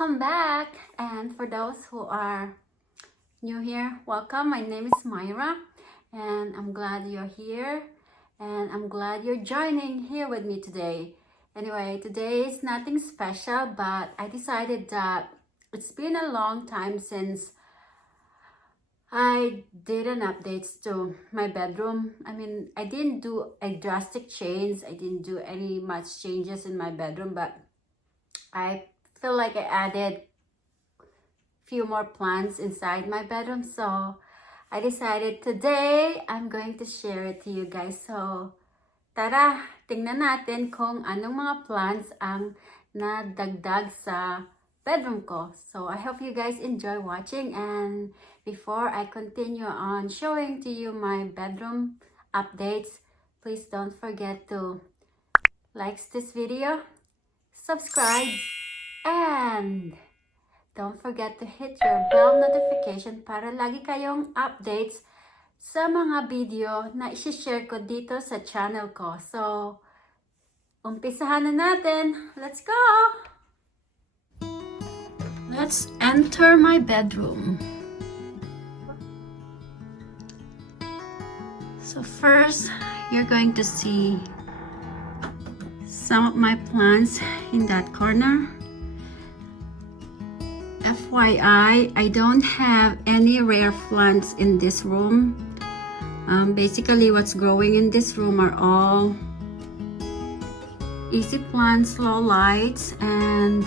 welcome back. And for those who are new here, welcome. My name is Myra and I'm glad you're here and I'm glad you're joining here with me today. Anyway, today is nothing special, but I decided that it's been a long time since I did an updates to my bedroom. I didn't do a drastic change. I didn't do any much changes in my bedroom, but I feel like I added few more plants inside my bedroom. So I decided today I'm going to share it to you guys. So tara, tingnan natin kung anong mga plants ang nadagdag sa bedroom ko. So I hope you guys enjoy watching, and before I continue on showing to you my bedroom updates, please don't forget to like this video, subscribe, and don't forget to hit your bell notification para lagi kayong updates sa mga video na i-share ko dito sa channel ko. So, umpisahan na natin. Let's go! Let's enter my bedroom. So first, you're going to see some of my plants in that corner. FYI, I don't have any rare plants in this room. Basically, what's growing in this room are all easy plants, low lights, and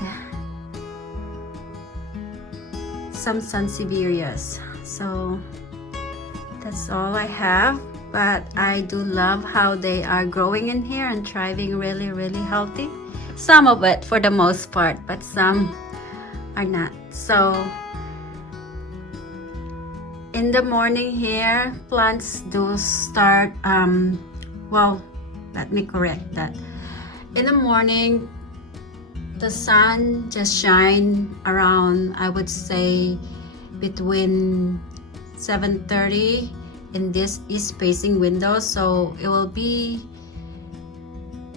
some Sanseverias. So that's all I have, but I do love how they are growing in here and thriving really healthy. Some of it for the most part, but some are not. So in the morning here, plants do start well, let me correct that. In the morning, the sun just shine around, I would say, between 7:30 in this east facing window. So it will be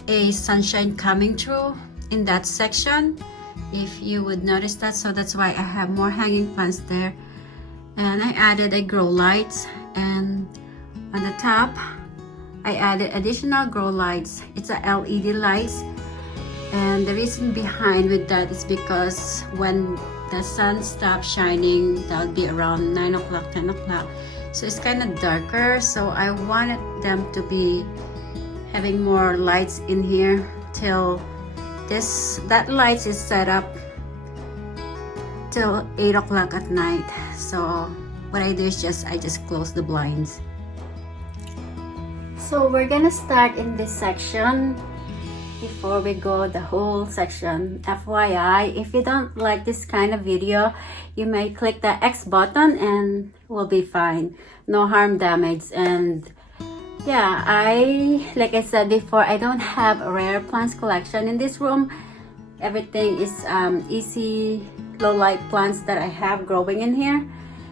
a sunshine coming through in that section, if you would notice that. So that's why I have more hanging plants there. And I added a grow lights, and on the top I added additional grow lights. It's a LED lights. And the reason behind with that is because when the sun stops shining, that'll be around 9 o'clock, 10 o'clock. So it's kind of darker. So I wanted them to be having more lights in here till that lights is set up till 8 o'clock at night. So what I do is I just close the blinds. So we're gonna start in this section. Before we go the whole section, FYI, if you don't like this kind of video, you may click the X button and we'll be fine. No harm, damage. And yeah, like I said before, I don't have a rare plants collection in this room. Everything is easy low light plants that I have growing in here.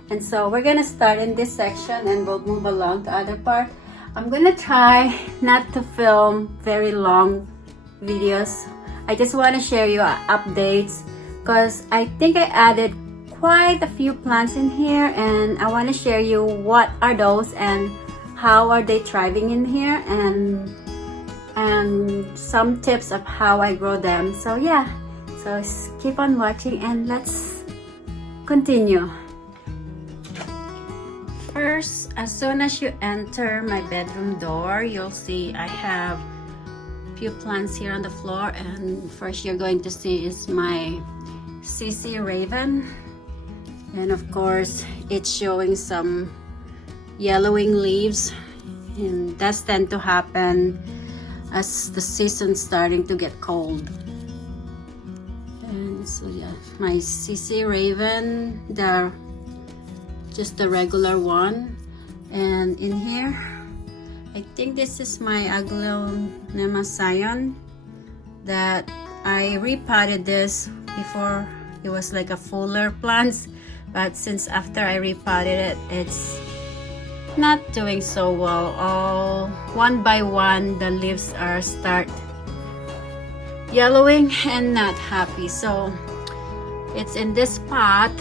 And so we're gonna start in this section and we'll move along to other part. I'm gonna try not to film very long videos. I just want to share you updates because I think I added quite a few plants in here, and I want to share you what are those and how are they thriving in here, and some tips of how I grow them. So yeah, so keep on watching and let's continue. First, as soon as you enter my bedroom door, you'll see I have few plants here on the floor, and first you're going to see is my CC Raven, and of course it's showing some yellowing leaves, and that's tend to happen as the season's starting to get cold. And so yeah, my CC Raven, just the regular one. And in here, I think this is my Aglonema Maria that I repotted this before. It was like a fuller plants, but since after I repotted it, it's not doing so well. All one by one, the leaves are start yellowing and not happy. So It's in this pot,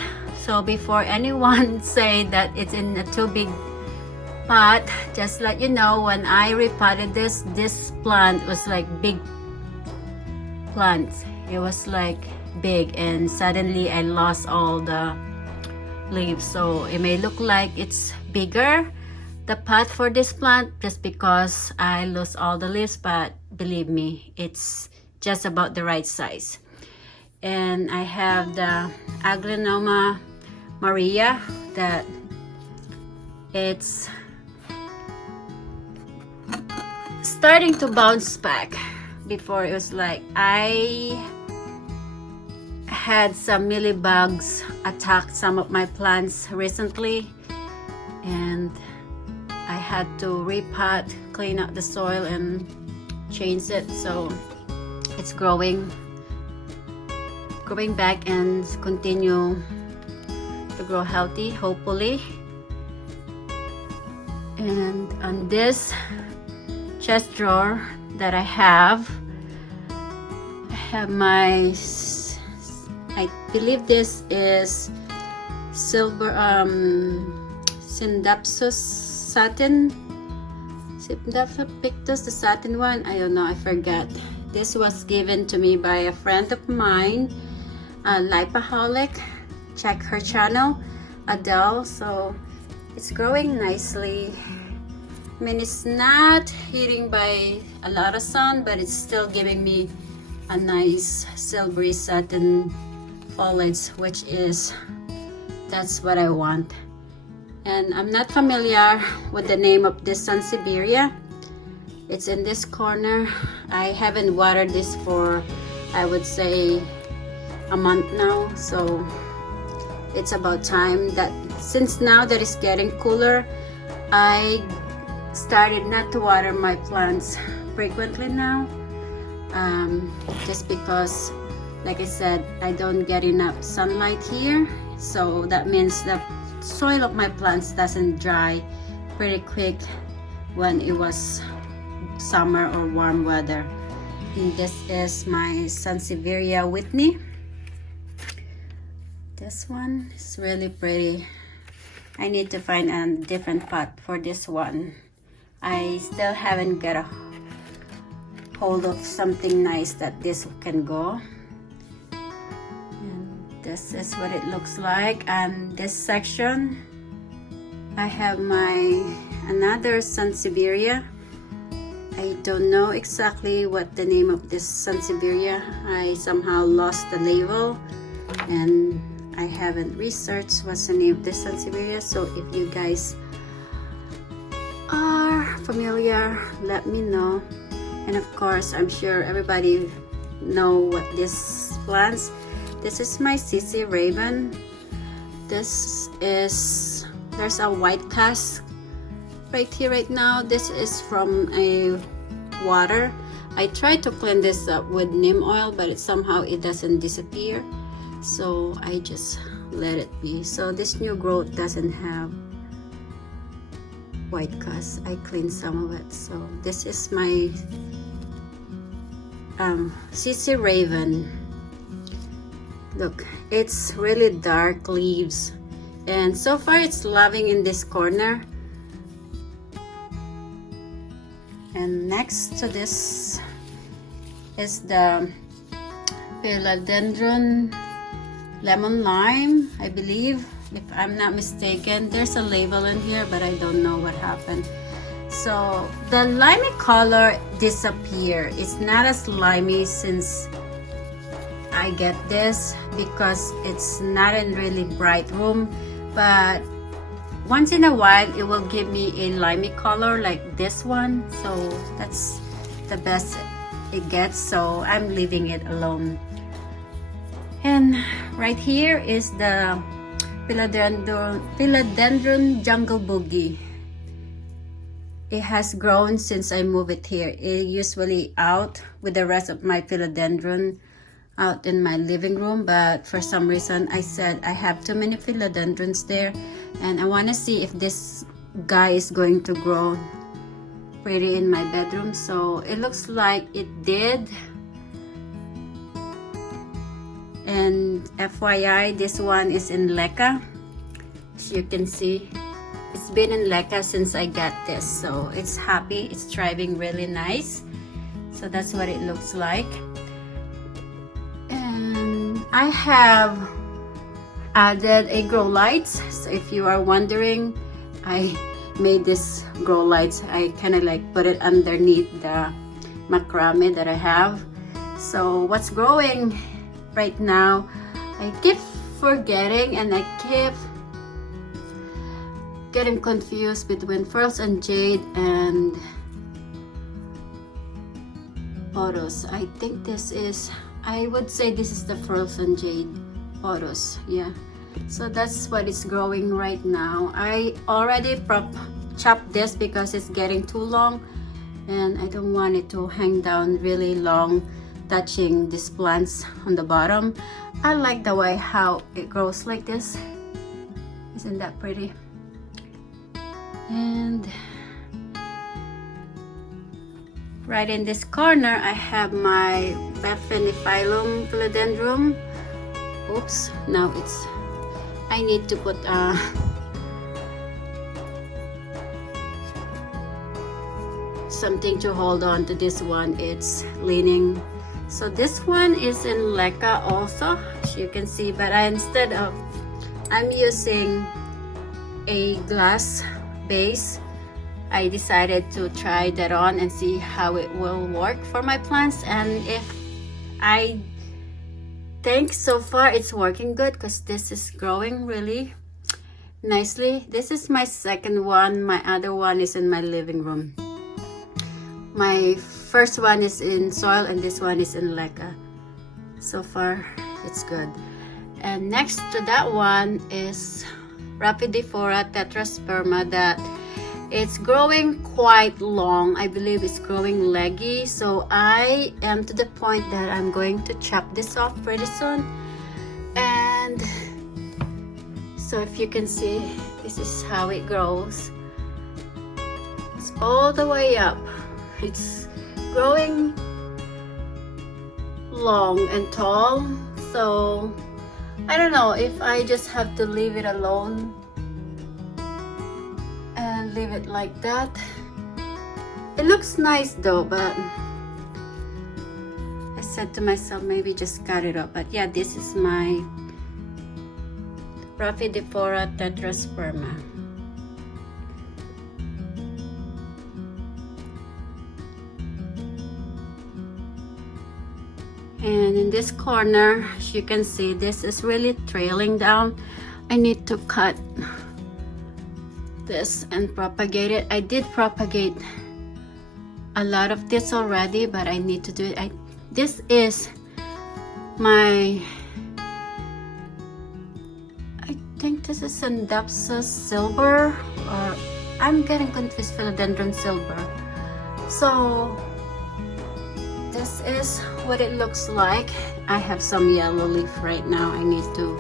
so before anyone say that it's in a too big pot, just let you know, when I repotted this plant was like big plant. It was like big, and suddenly I lost all the leaves, so it may look like it's bigger, the pot for this plant, just because I lost all the leaves, but believe me, it's just about the right size. And I have the Aglinoma Maria that it's starting to bounce back. Before it was like I had some mealybugs attack some of my plants recently, and I had to repot, clean up the soil and change it, so it's growing back and continue to grow healthy, hopefully. And on this chest drawer that I have my, I believe this is silver Syndapsus satin, Syndapsus the satin one, I don't know, I forgot. This was given to me by a friend of mine, a lipaholic. Check her channel, Adele. So it's growing nicely. I mean, it's not hitting by a lot of sun, but it's still giving me a nice silvery satin foliage, which is, that's what I want. And I'm not familiar with the name of this Sansevieria. It's in this corner. I haven't watered this for, I would say, a month now, so it's about time that, since now that it's getting cooler, I started not to water my plants frequently now, just because, like I said, I don't get enough sunlight here, so that means the soil of my plants doesn't dry pretty quick when it was summer or warm weather. And this is my Severia Whitney. This one is really pretty. I need to find a different pot for this one. I still haven't got a hold of something nice that this can go. And this is what it looks like. And this section, I have my another Sansevieria. I don't know exactly what the name of this Sansevieria. I somehow lost the label, and I haven't researched what's the name of this Sansevieria. So if you guys are familiar, let me know. And of course, I'm sure everybody know what this plants. This is my CC Raven. This is, there's a white cast right here right now. This is from a water. I tried to clean this up with neem oil, but it doesn't disappear, so I just let it be. So this new growth doesn't have white cast. I cleaned some of it. So this is my CC Raven. Look, it's really dark leaves, and so far it's loving in this corner. And next to this is the Philodendron lemon lime, I believe, if I'm not mistaken. There's a label in here, but I don't know what happened. So the limey color disappeared. It's not as limey since I get this, because it's not in really bright room, but once in a while it will give me a limey color like this one. So that's the best it gets, so I'm leaving it alone. And right here is the Philodendron Jungle Boogie. It has grown since I moved it here. It usually out with the rest of my philodendron out in my living room, but for some reason I said I have too many philodendrons there, and I want to see if this guy is going to grow pretty in my bedroom. So it looks like it did, And FYI, this one is in leca. As you can see, it's been in leca since I got this, so it's happy, it's thriving really nice. So that's what it looks like. And I have added a grow lights. So if you are wondering, I made this grow lights. I kind of like put it underneath the macrame that I have. So what's growing right now, I keep forgetting and I keep getting confused between Pearls and Jade and Poros. I think this is, I would say this is the Pearls and Jade Poros. Yeah, so that's what is growing right now. I already chopped this because it's getting too long and I don't want it to hang down really long, touching these plants on the bottom. I like the way how it grows like this. Isn't that pretty? And right in this corner, I have my Bepheniphyllum Philodendron. Oops, now it's, I need to put something to hold on to this one. It's leaning. So this one is in leca also, as you can see, but instead of, I'm using a glass base, I decided to try that on and see how it will work for my plants. And if I think so far it's working good, because this is growing really nicely. This is my second one. My other one is in my living room. My first one is in soil and this one is in leca. So far it's good. And next to that one is Rapidiphora Tetrasperma, that it's growing quite long. I believe it's growing leggy, so I am to the point that I'm going to chop this off pretty soon. And so if you can see, this is how it grows. It's all the way up. It's growing long and tall, so I don't know if I just have to leave it alone and leave it like that. It looks nice though, but I said to myself maybe just cut it up. But yeah, this is my Rapidiphora Tetrasperma. And in this corner, as you can see, this is really trailing down. I need to cut this and propagate it. I did propagate a lot of this already, but I need to do it. This is my, I think this is Philodendron Silver, or I'm getting confused, Philodendron Silver. So this is what it looks like. I have some yellow leaf right now. I need to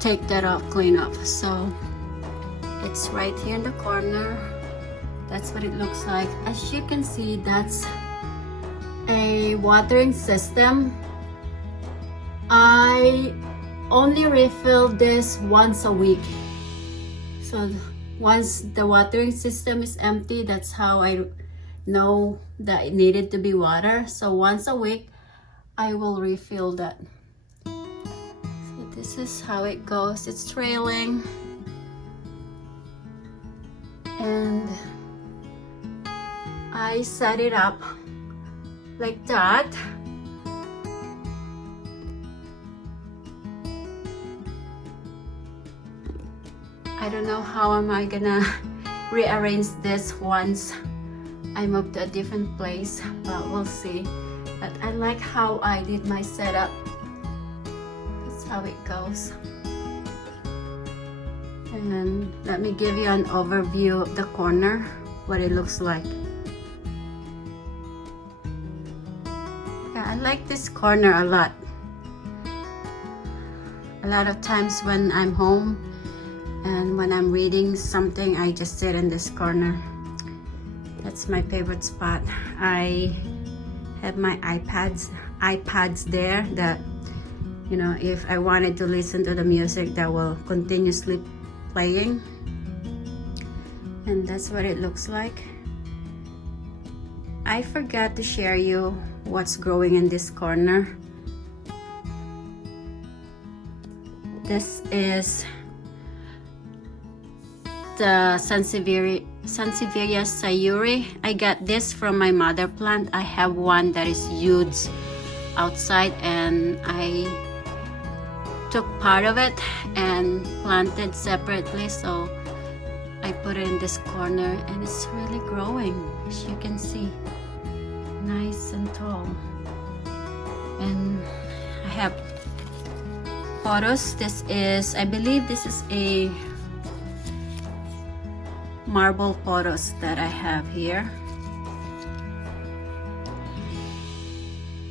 take that off, clean up. So it's right here in the corner. That's what it looks like. As you can see, that's a watering system. I only refill this once a week. So once the watering system is empty, that's how I know that it needed to be water. So once a week I will refill that. So this is how it goes. It's trailing, and I set it up like that. I don't know how am I gonna rearrange this once I move to a different place, but we'll see. But I like how I did my setup. That's how it goes. And let me give you an overview of the corner, what it looks like. Yeah, I like this corner a lot. A lot of times when I'm home and when I'm reading something, I just sit in this corner. That's my favorite spot. I have my iPads there that You know, if I wanted to listen to the music, that will continuously playing. And that's what it looks like. I forgot to share you what's growing in this corner. This is the Sansevieria sayuri. I got this from my mother plant. I have one that is huge outside, and I took part of it and planted separately, so I put it in this corner, and it's really growing, as you can see, nice and tall. And I have photos. This is, I believe this is a marble poros that I have here.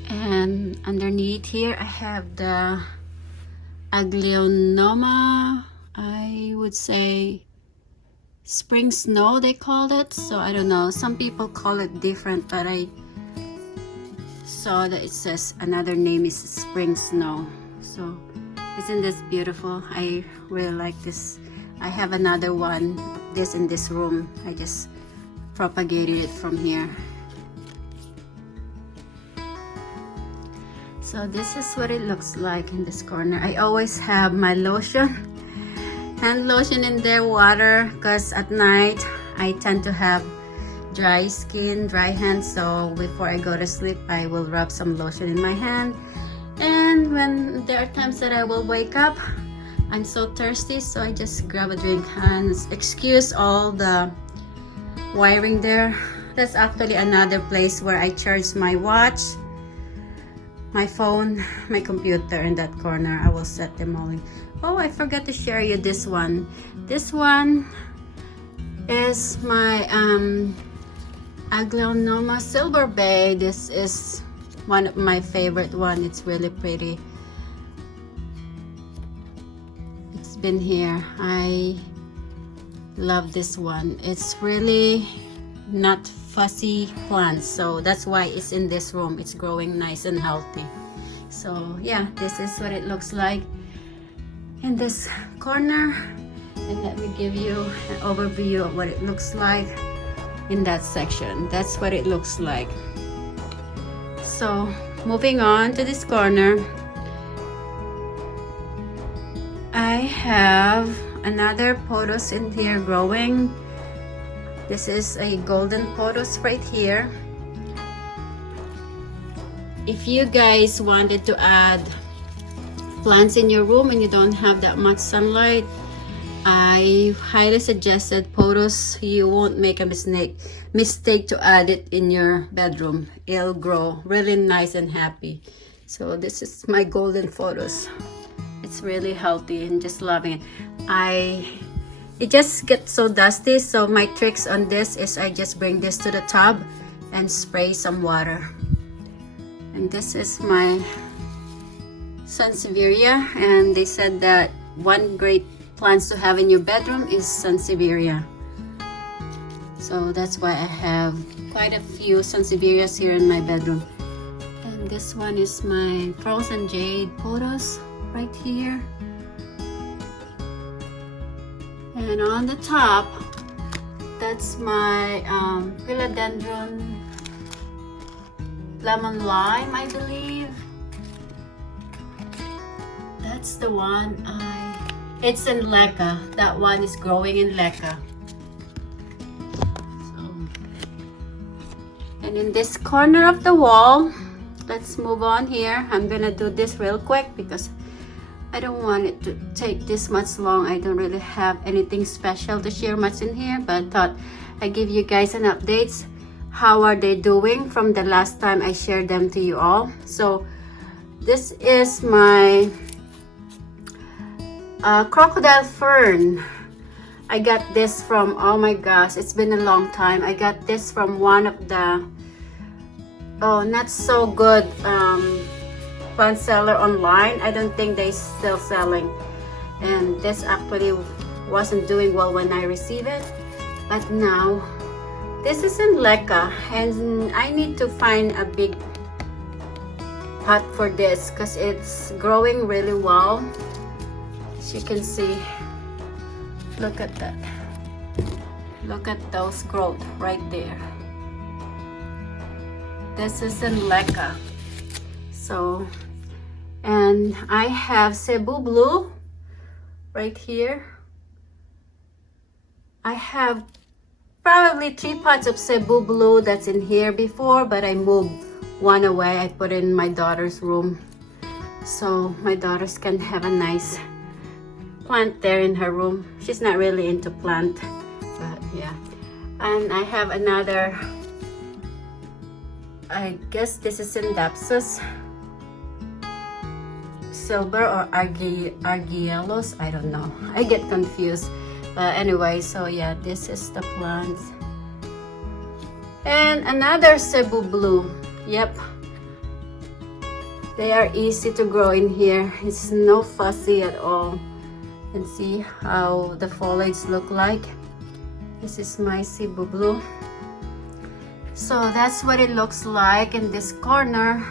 And underneath here I have the Aglinoma, I would say spring snow they called it, so I don't know, some people call it different, but I saw that it says another name is spring snow. So isn't this beautiful? I really like this. I have another one of this in this room. I just propagated it from here. So this is what it looks like in this corner. I always have my lotion, hand lotion in there, water, because at night I tend to have dry skin, dry hands, so before I go to sleep I will rub some lotion in my hand. And when there are times that I will wake up, I'm so thirsty, so I just grab a drink. And excuse all the wiring there. That's actually another place where I charge my watch, my phone, my computer in that corner. I will set them all in. Oh, I forgot to share you this one. This one is my Aglinoma Silver Bay. This is one of my favorite one. It's really pretty. It's been here. I love this one. It's really not fussy plants, so that's why it's in this room. It's growing nice and healthy. So yeah, this is what it looks like in this corner, and let me give you an overview of what it looks like in that section. That's what it looks like. So moving on to this corner, I have another pothos in here growing. This is a golden pothos right here. If you guys wanted to add plants in your room and you don't have that much sunlight, I highly suggested pothos. You won't make a mistake to add it in your bedroom. It'll grow really nice and happy. So this is my golden pothos. It's really healthy and just loving it. It just gets so dusty, so my tricks on this is I just bring this to the tub and spray some water. And this is my Sansevieria, and they said that one great plants to have in your bedroom is Sansevieria. So that's why I have quite a few Sansevierias here in my bedroom. And this one is my frozen jade pothos right here. And on the top, that's my Philodendron lemon lime, I believe. That's the one. It's in leca. That one is growing in leca. So, and in this corner of the wall, let's move on here. I'm gonna do this real quick because I don't want it to take this much long. I don't really have anything special to share much in here, but I thought I'd give you guys an update. How are they doing from the last time I shared them to you all? So this is my Crocodile Fern. I got this from, oh my gosh, it's been a long time. I got this from one of the not so good plant seller online. I don't think they still selling, and this actually wasn't doing well when I received it, but now this is in leca, and I need to find a big pot for this because it's growing really well. As you can see, look at that. Look at those growth right there. This is in leca. So, and I have Cebu blue right here. I have probably 3 pots of Cebu blue that's in here before, but I moved one away. I put it in my daughter's room so my daughters can have a nice plant there in her room. She's not really into plant, but yeah. And I have another, I guess this is Indapsus Silver or Argielos, I don't know. I get confused. But anyway, so yeah, this is the plants. And another Cebu blue. Yep. They are easy to grow in here. It's no fussy at all. And see how the foliage look like. This is my Cebu blue. So that's what it looks like in this corner.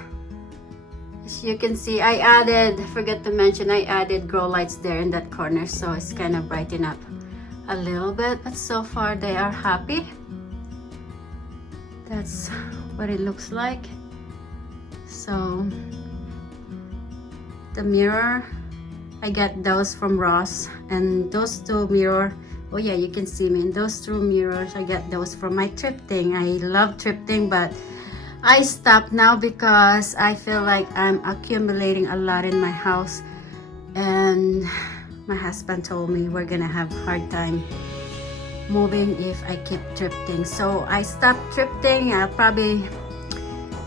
As you can see, I added, forget to mention, I added grow lights there in that corner, so it's kind of brighten up a little bit, but so far they are happy. That's what it looks like. So the mirror, I got those from Ross, and those 2 mirror, oh yeah, you can see me in those 2 mirrors. I got those from my thrifting. I love thrifting, but I stopped now because I feel like I'm accumulating a lot in my house, and my husband told me we're gonna have a hard time moving if I keep thrifting. So I stopped thrifting. I'll probably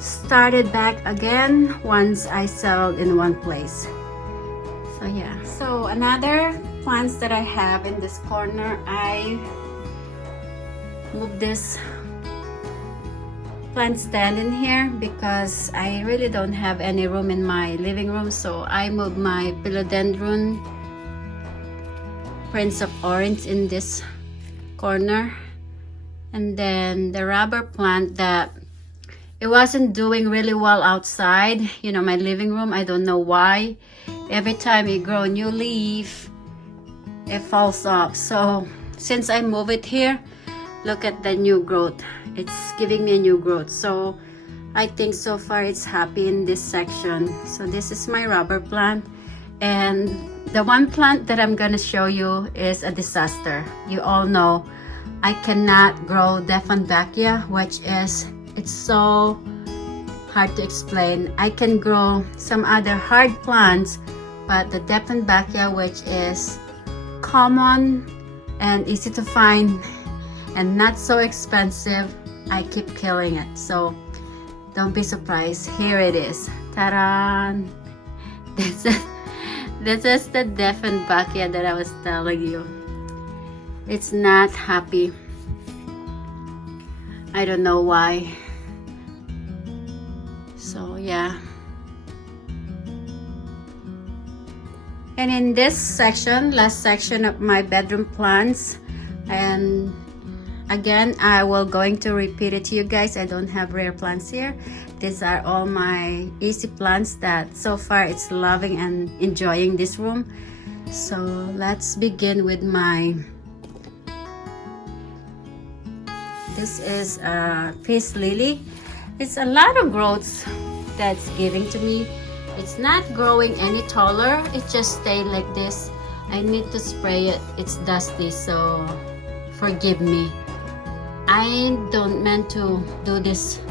start it back again once I sell in one place. So yeah. So another plants that I have in this corner, I moved this plant stand in here because I really don't have any room in my living room. So I moved my Philodendron Prince of Orange in this corner, and then the rubber plant that it wasn't doing really well outside, you know, my living room. I don't know why. Every time it grow a new leaf, it falls off. So since I move it here, look at the new growth. It's giving me a new growth. So I think so far it's happy in this section. So this is my rubber plant, and the one plant that I'm gonna show you is a disaster. You all know I cannot grow Dieffenbachia, which is, it's so hard to explain. I can grow some other hard plants, but the Dieffenbachia, which is common and easy to find and not so expensive, I keep killing it. So don't be surprised. Here it is. Ta-da! This is the Dieffenbachia that I was telling you. It's not happy. I don't know why. So yeah. And in this section, last section of my bedroom plants, and again, I will going to repeat it to you guys. I don't have rare plants here. These are all my easy plants that so far it's loving and enjoying this room. So let's begin with my, this is a peace lily. It's a lot of growths that's giving to me. It's not growing any taller. It just stayed like this. I need to spray it. It's dusty, so forgive me. I don't meant to do this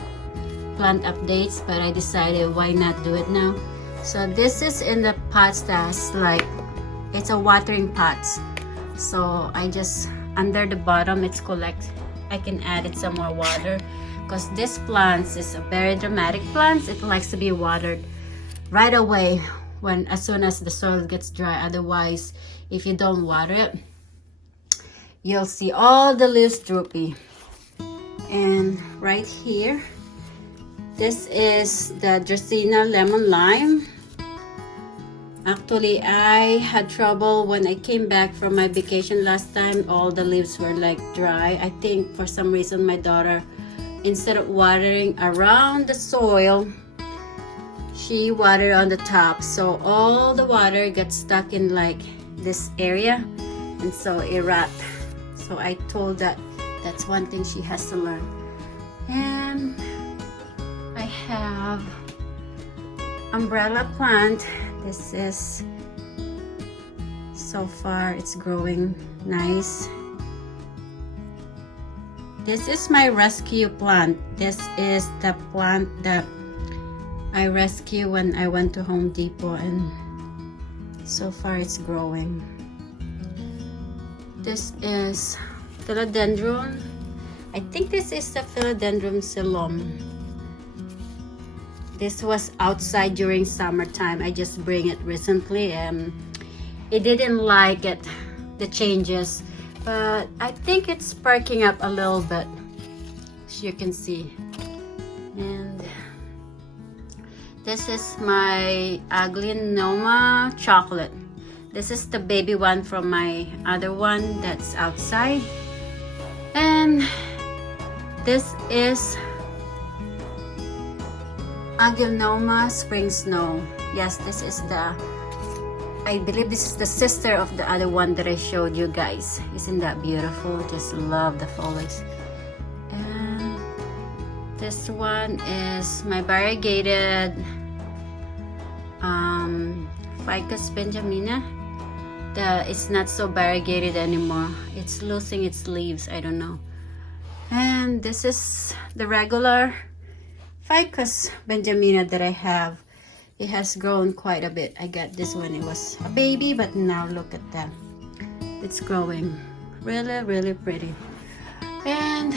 plant updates, but I decided why not do it now. So this is in the pots that's like, it's a watering pots. So I just, under the bottom, it's collect. I can add it some more water because this plant is a very dramatic plant. It likes to be watered right away as soon as the soil gets dry. Otherwise, if you don't water it, you'll see all the leaves droopy. And right here, this is the Dracaena lemon lime. Actually, I had trouble when I came back from my vacation last time. All the leaves were like dry. I think for some reason my daughter, instead of watering around the soil, she watered on the top, so all the water gets stuck in like this area, and so it rot. So I told that that's one thing she has to learn. And I have umbrella plant. This is, so far it's growing nice. This is my rescue plant. This is the plant that I rescued when I went to Home Depot, and so far it's growing. This is Philodendron. I think this is the Philodendron Silver. This was outside during summertime. I just bring it recently, and it didn't like it, the changes, but I think it's sparking up a little bit, as you can see. And this is my Aglinoma chocolate. This is the baby one from my other one that's outside. And this is Aglinoma Spring Snow. Yes, this is the, I believe this is the sister of the other one that I showed you guys. Isn't that beautiful? Just love the foliage. And this one is my variegated Ficus Benjamina. It's not so variegated anymore. It's losing its leaves. I don't know. And this is the regular Ficus Benjamina that I have. It has grown quite a bit. I got this when it was a baby, but now look at that. It's growing really, really pretty. And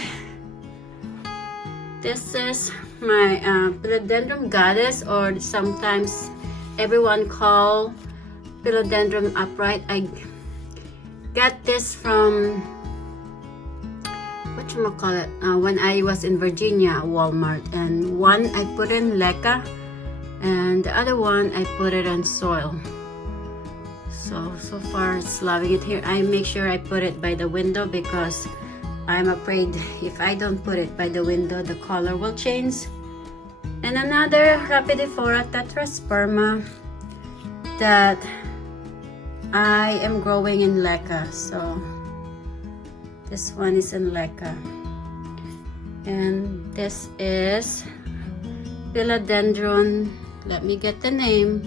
this is my Philodendron goddess, or sometimes everyone call Philodendron Upright. I got this from, whatchamacallit, when I was in Virginia, Walmart. And one I put in leca, and the other one I put it on soil. So far it's loving it here. I make sure I put it by the window because I'm afraid if I don't put it by the window, the color will change. And another Rapidiphora Tetrasperma that I am growing in leca. So this one is in leca. And this is Philodendron, let me get the name.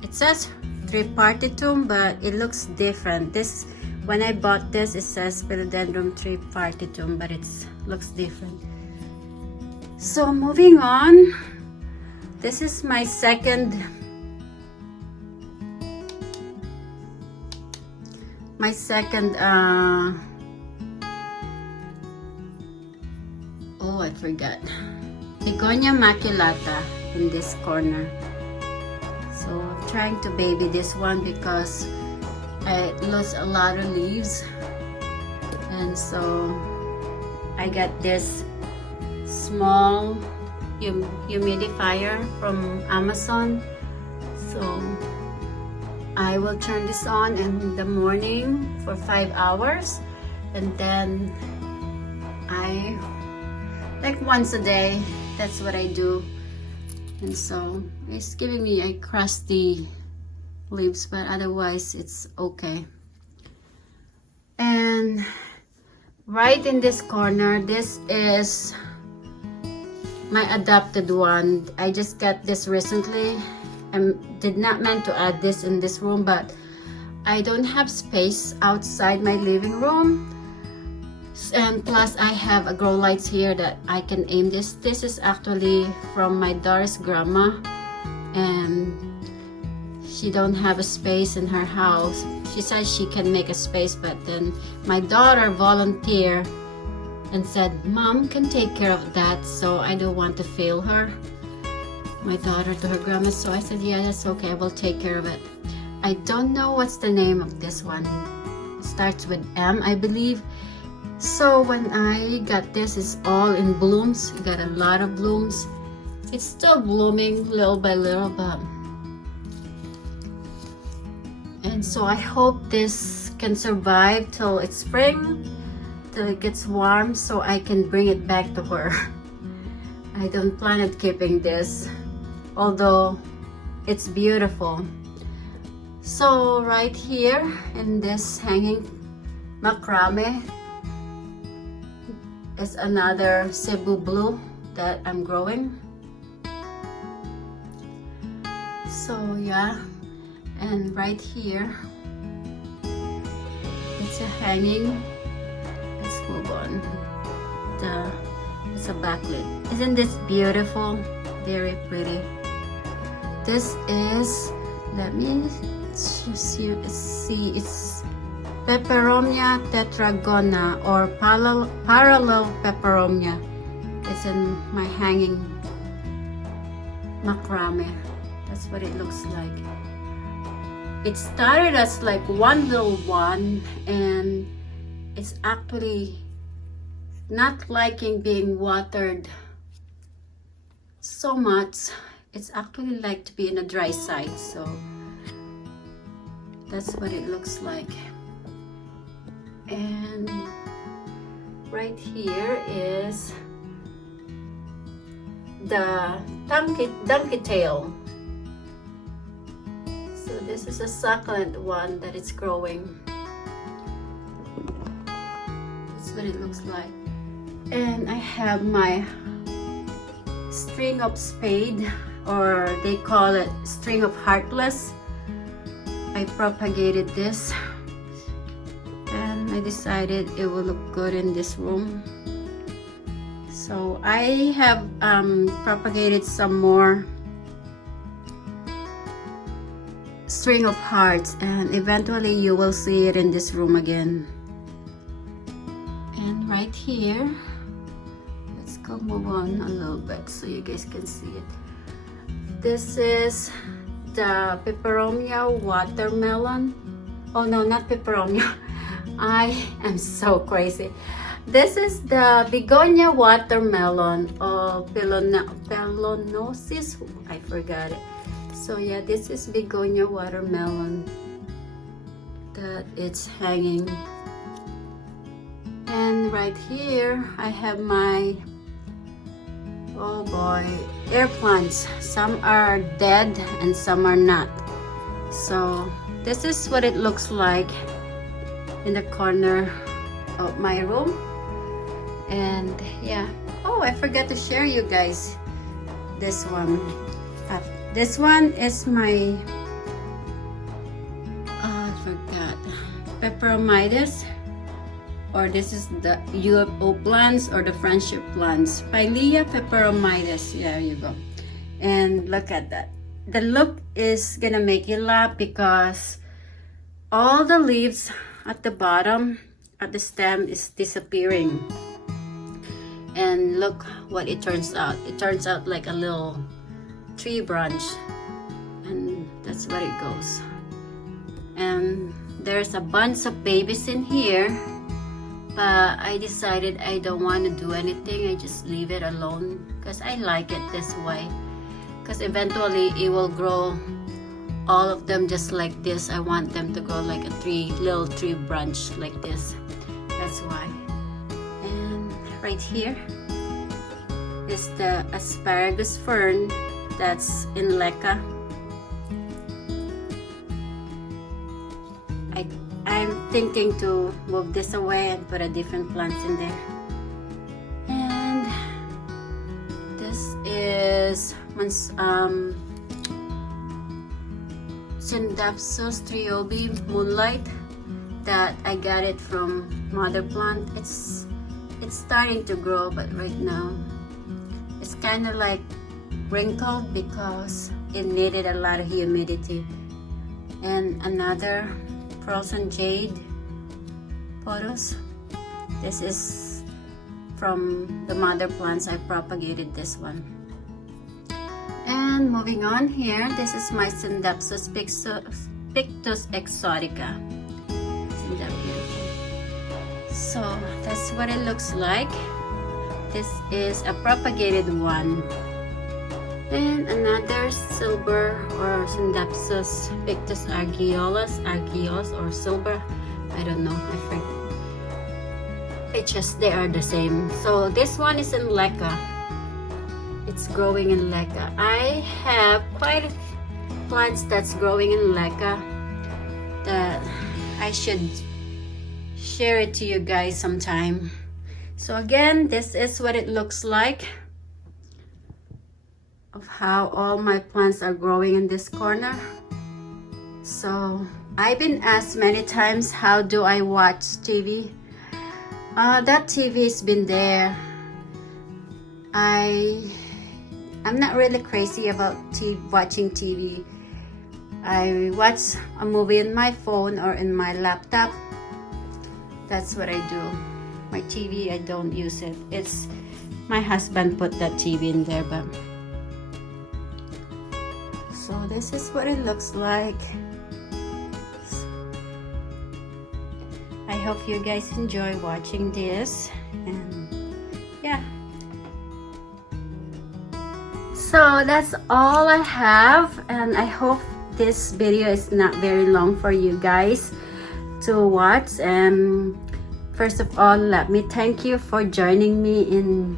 It says tripartitum, but it looks different. This, when I bought this, it says Philodendron tripartitum, but it looks different. So moving on, this is my second oh, I forgot, Agonia Maculata in this corner. So I'm trying to baby this one because I lost a lot of leaves, and so I got this small humidifier from Amazon. So I will turn this on in the morning for 5 hours, and then I, like once a day, that's what I do. And so it's giving me a crusty leaves, but otherwise it's okay. And right in this corner, this is my adopted one. I just got this recently. I did not meant to add this in this room, but I don't have space outside my living room, and plus I have a grow lights here that I can aim this. This is actually from my daughter's grandma, and she don't have a space in her house. She says she can make a space, but then my daughter volunteered and said, "Mom can take care of that, so I don't want to fail her." My daughter to her grandma. So I said, yeah, that's okay, I will take care of it. I don't know what's the name of this one. It starts with M, I believe. So when I got this, it's all in blooms. It got a lot of blooms. It's still blooming little by little, but, and so I hope this can survive till it's spring, till it gets warm, so I can bring it back to her. I don't plan on keeping this, although it's beautiful. So right here in this hanging macrame is another Cebu blue that I'm growing. So yeah, and right here it's a hanging. Let's move on. It's a backlit. Isn't this beautiful? Very pretty. This is, let me just see, it's Peperomia Tetragona or parallel Peperomia. It's in my hanging macrame. That's what it looks like. It started as like one little one, and it's actually not liking being watered so much. It's actually like to be in a dry site, so that's what it looks like. And right here is the donkey tail. So this is a succulent one that it's growing. That's what it looks like. And I have my string of spade, or they call it string of heartless. I propagated this and I decided it will look good in this room. So I have propagated some more string of hearts, and eventually you will see it in this room again. And right here, let's go move on a little bit so you guys can see it. This is the Peperomia Watermelon. Oh no, not Peperomia. I am so crazy. This is the Begonia Watermelon or Pelonosis. I forgot it. So yeah, this is Begonia Watermelon that it's hanging. And right here I have my, oh boy, air plants. Some are dead and some are not. So this is what it looks like in the corner of my room. And yeah, oh, I forgot to share you guys this one. This one is my I forgot, Peperomidas, or this is the Ufo Plants or the friendship plants. Pilea Peperomidas. Yeah, there you go. And look at that. The look is gonna make you laugh because all the leaves at the bottom at the stem is disappearing. And look what it turns out. It turns out like a little tree branch, and that's what it goes. And there's a bunch of babies in here, but I decided I don't want to do anything. I just leave it alone because I like it this way, because eventually it will grow all of them just like this. I want them to grow like a little tree branch like this. That's why. And right here is the Asparagus Fern that's in leca. I'm thinking to move this away and put a different plants in there. And this is Syndapsus triobi Moonlight that I got it from mother plant. It's starting to grow, but right now it's kind of like wrinkled because it needed a lot of humidity. And another frozen jade poros. This is from the mother plants. I propagated this one. And moving on here, this is my Syndapsus Pictus Exotica. Isn't that beautiful? So that's what it looks like. This is a propagated one. And another silver or Syndapsus Pictus Argiolus or silver. I don't know. I forget. It's just they are the same. So this one is in leca. it's growing in leca. I have quite a few plants that's growing in leca that I should share it to you guys sometime. So again, this is what it looks like of how all my plants are growing in this corner. So I've been asked many times, how do I watch TV? That TV's been there. I'm not really crazy about watching TV. I watch a movie in my phone or in my laptop. That's what I do. My TV, I don't use it. It's my husband put that TV in there, but so this is what it looks like. I hope you guys enjoy watching this, and yeah. So that's all I have, and I hope this video is not very long for you guys to watch. And first of all, let me thank you for joining me in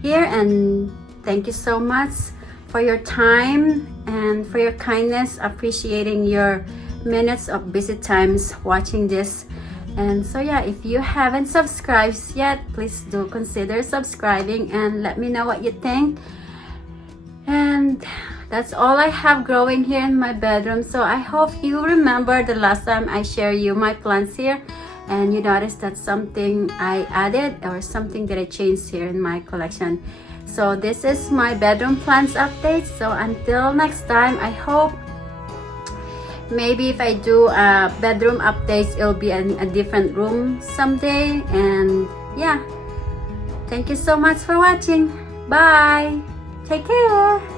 here, and thank you so much for your time and for your kindness, appreciating your minutes of busy times watching this. And so yeah, if you haven't subscribed yet, please do consider subscribing and let me know what you think. And that's all I have growing here in my bedroom. So I hope you remember the last time I shared you my plants here, and you noticed that something I added or something that I changed here in my collection. So this is my bedroom plants update. So until next time, I hope maybe if I do bedroom updates, it'll be in a different room someday. And yeah, thank you so much for watching. Bye. Take care.